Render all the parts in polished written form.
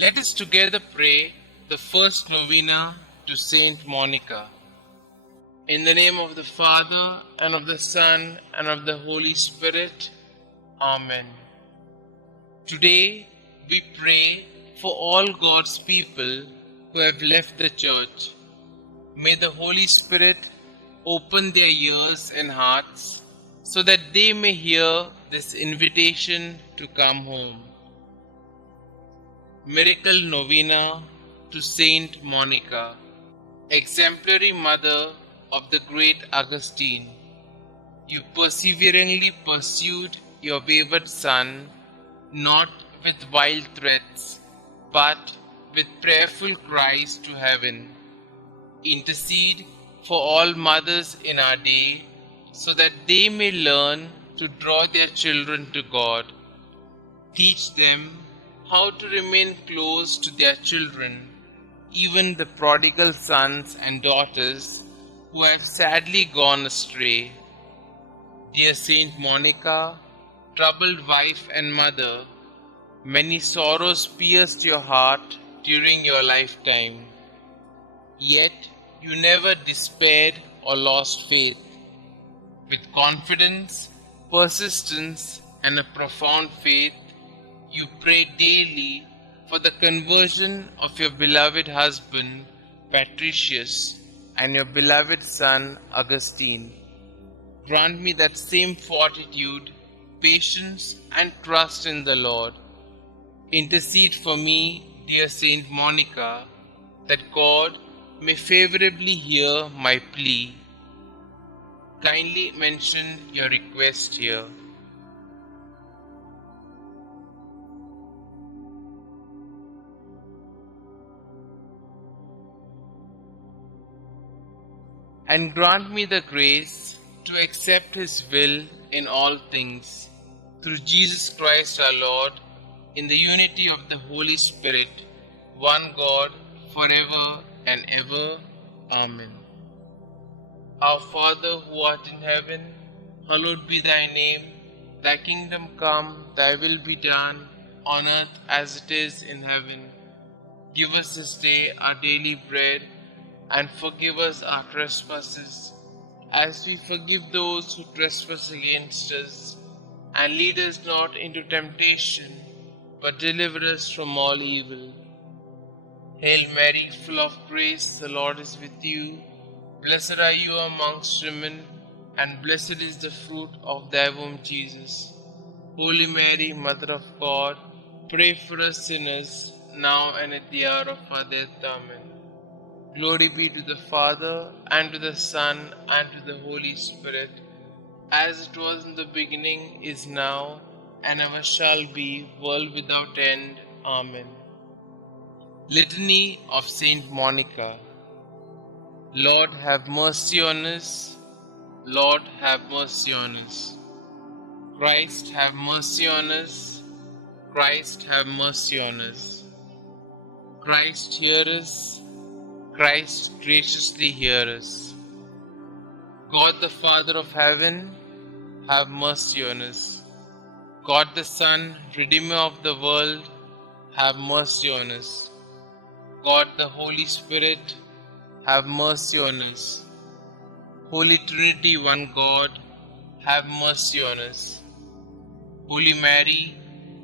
Let us together pray the first novena to Saint Monica. In the name of the Father, and of the Son, and of the Holy Spirit. Amen. Today we pray for all God's people who have left the Church. May the Holy Spirit open their ears and hearts so that they may hear this invitation to come home. Miracle Novena to Saint Monica, exemplary mother of the great Augustine. You perseveringly pursued your wayward son, not with wild threats, but with prayerful cries to heaven. Intercede for all mothers in our day, so that they may learn to draw their children to God. Teach them how to remain close to their children, even the prodigal sons and daughters who have sadly gone astray. Dear Saint Monica, troubled wife and mother, many sorrows pierced your heart during your lifetime. Yet you never despaired or lost faith. With confidence, persistence, and a profound faith, you prayed daily for the conversion of your beloved husband, Patricius, and your beloved son, Augustine. Grant me that same fortitude, patience, and trust in the Lord. Intercede for me, dear Saint Monica, that God may favorably hear my plea. Kindly mention your request here. And grant me the grace to accept His will in all things, through Jesus Christ our Lord, in the unity of the Holy Spirit, one God, forever and ever. Amen. Our Father who art in heaven, hallowed be thy name. Thy kingdom come, thy will be done, on earth as it is in heaven. Give us this day our daily bread, and forgive us our trespasses, as we forgive those who trespass against us. And lead us not into temptation, but deliver us from all evil. Hail Mary, full of grace, the Lord is with you. Blessed are you amongst women, and blessed is the fruit of thy womb, Jesus. Holy Mary, Mother of God, pray for us sinners, now and at the hour of our death. Amen. Glory be to the Father, and to the Son, and to the Holy Spirit, as it was in the beginning, is now, and ever shall be, world without end. Amen. Litany of Saint Monica. Lord, have mercy on us. Lord, have mercy on us. Christ, have mercy on us. Christ, have mercy on us. Christ, hear us. Christ, graciously hear us. God the Father of heaven, have mercy on us. God the Son, Redeemer of the world, have mercy on us. God the Holy Spirit, have mercy on us. Holy Trinity, one God, have mercy on us. Holy Mary,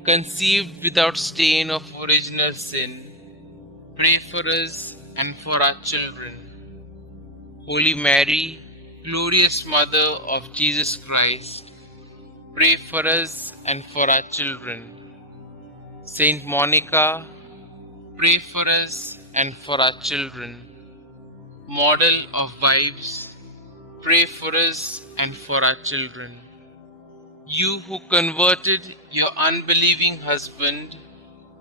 conceived without stain of original sin, pray for us and for our children. Holy Mary, glorious Mother of Jesus Christ, pray for us and for our children. Saint Monica, pray for us and for our children. Model of wives, pray for us and for our children. You who converted your unbelieving husband,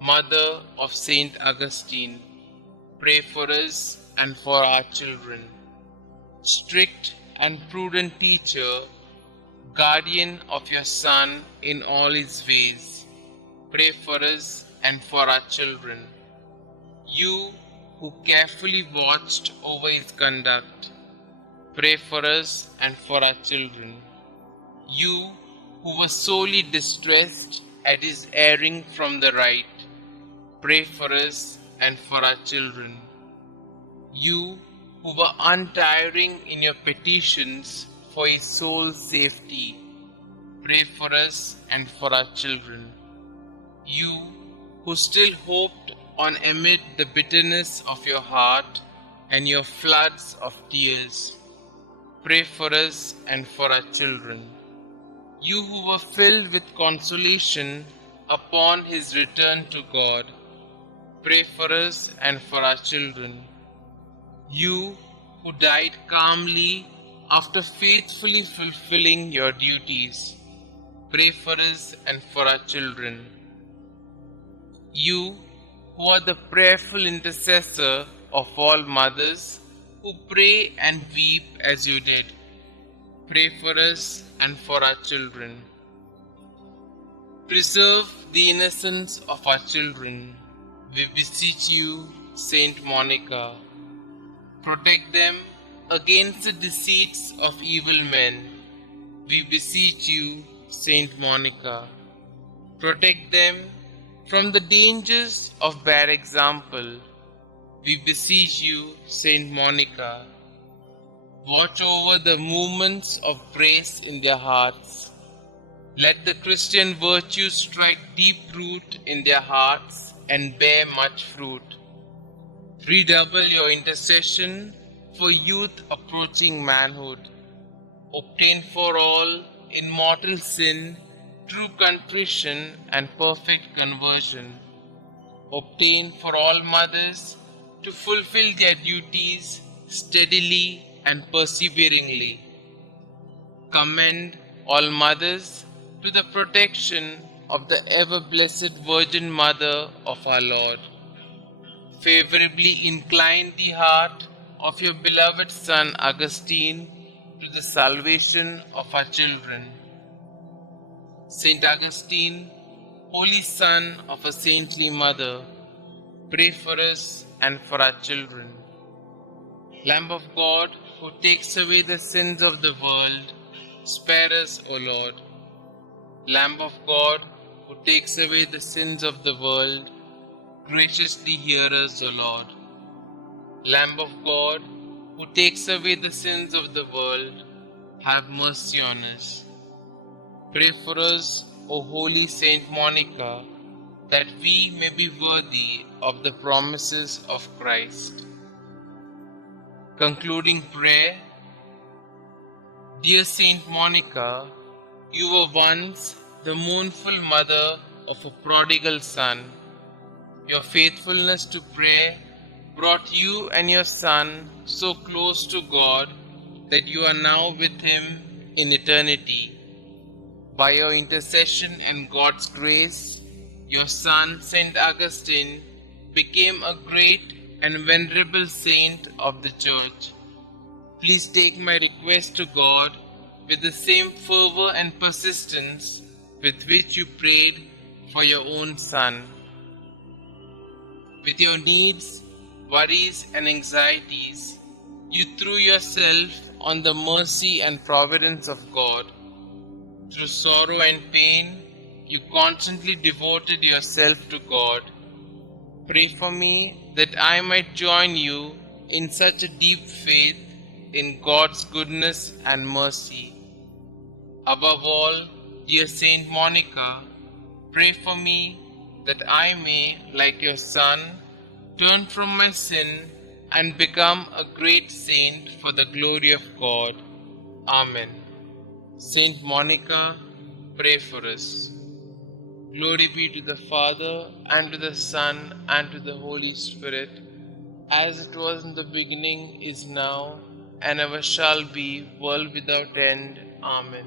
Mother of Saint Augustine, pray for us and for our children. Strict and prudent teacher, guardian of your Son in all his ways, pray for us and for our children. You who carefully watched over his conduct, pray for us and for our children. You who were sorely distressed at his erring from the right, pray for us and for our children. You who were untiring in your petitions for a soul's safety, pray for us and for our children. You who still hoped on amid the bitterness of your heart and your floods of tears, pray for us and for our children. You who were filled with consolation upon his return to God, pray for us and for our children. You who died calmly after faithfully fulfilling your duties, pray for us and for our children. You who are the prayerful intercessor of all mothers who pray and weep as you did, pray for us and for our children. Preserve the innocence of our children, we beseech you, Saint Monica. Protect them against the deceits of evil men, we beseech you, Saint Monica. Protect them from the dangers of bad example, we beseech you, Saint Monica. Watch over the movements of grace in their hearts. Let the Christian virtues strike deep root in their hearts and bear much fruit. Redouble your intercession for youth approaching manhood. Obtain for all in mortal sin true contrition and perfect conversion. Obtain for all mothers to fulfill their duties steadily and perseveringly. Commend all mothers to the protection of the ever-blessed Virgin Mother of our Lord. Favorably incline the heart of your beloved son Augustine to the salvation of our children. Saint Augustine, holy son of a saintly mother, pray for us and for our children. Lamb of God, who takes away the sins of the world, spare us, O Lord. Lamb of God, who takes away the sins of the world, graciously hear us, O Lord. Lamb of God, who takes away the sins of the world, have mercy on us. Pray for us, O holy Saint Monica, that we may be worthy of the promises of Christ. Concluding prayer. Dear Saint Monica, you were once the mournful mother of a prodigal son. Your faithfulness to prayer brought you and your son so close to God that you are now with him in eternity. By your intercession and God's grace, your son, Saint Augustine, became a great and venerable saint of the Church. Please take my request to God with the same fervor and persistence with which you prayed for your own son. With your needs, worries, and anxieties, you threw yourself on the mercy and providence of God. Through sorrow and pain, you constantly devoted yourself to God. Pray for me that I might join you in such a deep faith in God's goodness and mercy. Above all, dear Saint Monica, pray for me that I may, like your son, turn from my sin and become a great saint for the glory of God. Amen. Saint Monica, pray for us. Glory be to the Father, and to the Son, and to the Holy Spirit, as it was in the beginning, is now, and ever shall be, world without end. Amen.